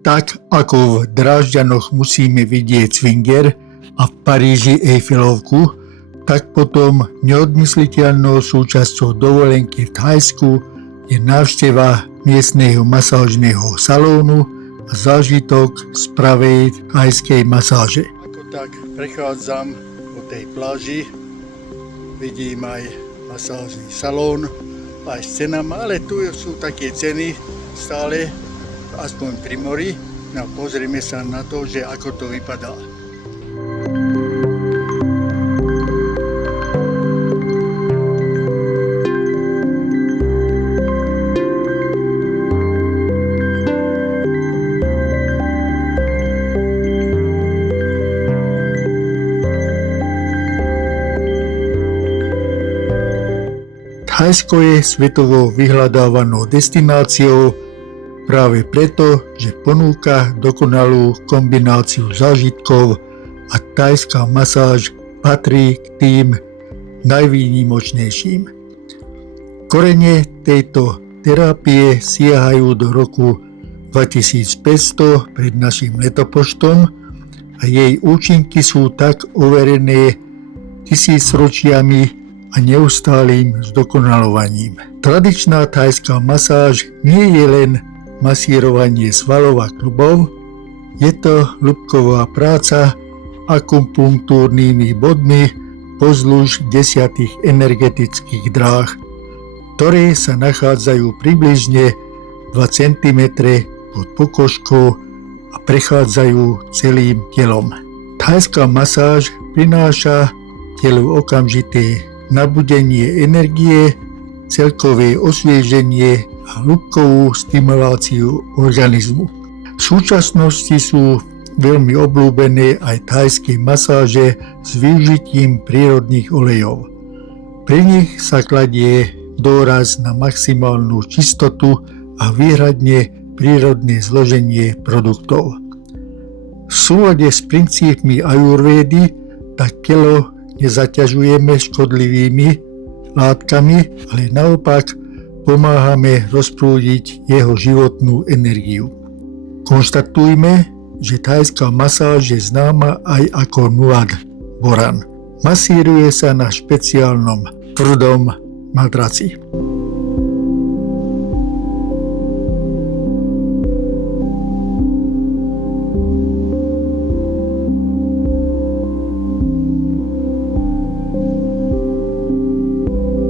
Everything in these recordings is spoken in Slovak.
Tak ako v Drážďanoch musíme vidieť Svinger a v Paríži Eiffelovku, tak potom neodmysliteľnou súčasťou dovolenky v Thajsku je návšteva miestneho masážneho salónu a zážitok z pravej thajskej masáže. Ako tak prechádzam po tej pláži, vidím aj masážny salón, aj s cenami, ale tu sú také ceny stále, aspoň pri mori. No pozrieme sa na to, že ako to vypadá. Thajsko je svetovo vyhľadávanou destináciou práve preto, že ponúka dokonalú kombináciu zážitkov a thajská masáž patrí k tým najvýnimočnejším. Korene tejto terapie siahajú do roku 2500 pred našim letopočtom a jej účinky sú tak overené tisícročiami a neustálým zdokonalovaním. Tradičná thajská masáž nie je len masírovanie svalov a klubov, je to hĺbková práca akupunktúrnymi bodmi pozdĺž 10 energetických dráh, ktoré sa nachádzajú približne 2 cm pod pokožkou a prechádzajú celým telom. Thajská masáž prináša telu okamžité nabudenie energie, celkové osvieženie a hĺbkovú stimuláciu organizmu. V súčasnosti sú veľmi obľúbené aj thajské masáže s využitím prírodných olejov. Pri nich sa kladie dôraz na maximálnu čistotu a výhradne prírodné zloženie produktov. V súlade s princípmi ajurvédy tak telo nezaťažujeme škodlivými látkami, ale naopak pomáhame rozprúdiť jeho životnú energiu. Konštatujme, že thajská masáž je známa aj ako Nuad Boran. Masíruje sa na špeciálnom tvrdom matraci.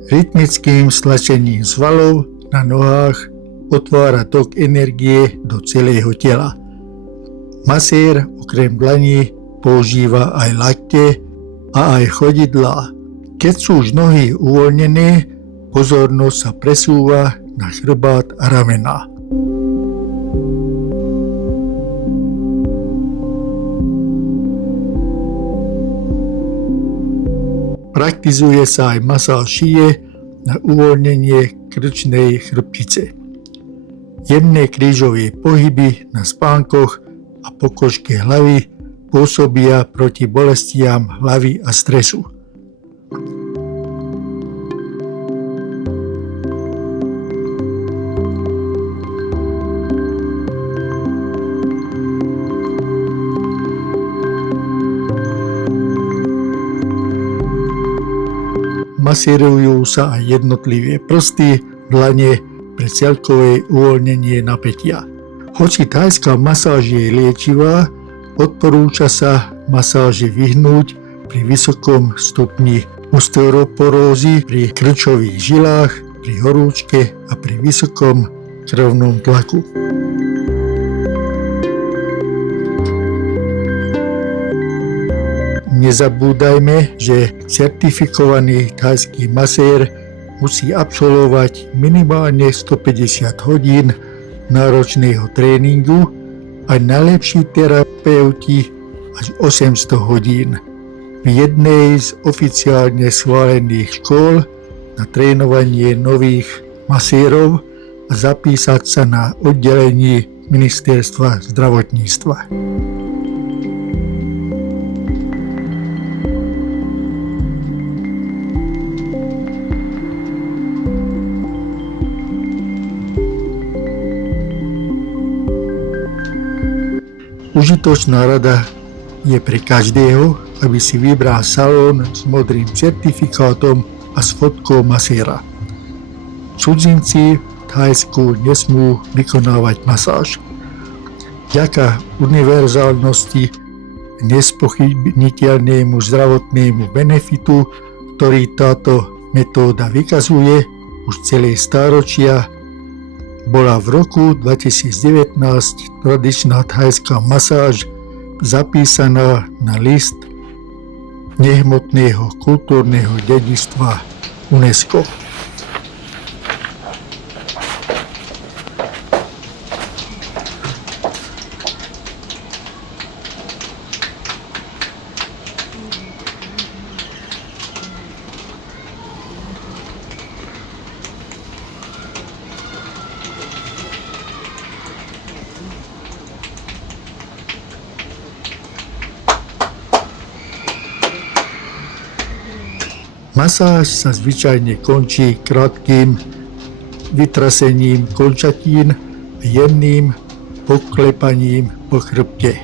Rytmickým stlačením svalov na nohách otvára tok energie do celého tela. Masér okrem dlaní používa aj lakte a aj chodidlá. Keď sú už nohy uvoľnené, pozornosť sa presúva na chrbát a ramená. Praktizuje sa aj masáž šíje na uvoľnenie krčnej chrbtice. Jemné krížové pohyby na spánkoch a pokožke hlavy pôsobia proti bolestiam hlavy a stresu. Masírujú sa aj jednotlivé prsty, dlane pre celkové uvoľnenie napätia. Hoci thajská masáž je liečivá, odporúča sa masáži vyhnúť pri vysokom stupni osteoporózy, pri krčových žilách, pri horúčke a pri vysokom krvnom tlaku. Nezabúdajme, že certifikovaný thajský masér musí absolvovať minimálne 150 hodín náročného tréningu a najlepší terapeuti až 800 hodín v jednej z oficiálne schválených škôl na trénovanie nových masérov a zapísať sa na oddelení Ministerstva zdravotníctva. Užitočná rada je pre každého, aby si vybral salón s modrým certifikátom a s fotkou maséra. Cudzinci v Thajsku nesmú vykonávať masáž. Vďaka univerzálnosti, nespochybniteľnému zdravotnému benefitu, ktorý táto metóda vykazuje už celé stáročia, bola v roku 2019 tradičná thajská masáž zapísaná na list nehmotného kultúrneho dedičstva UNESCO. Masáž sa zvyčajne končí krátkým vytrasením končatín a jemným poklepaním po chrbte.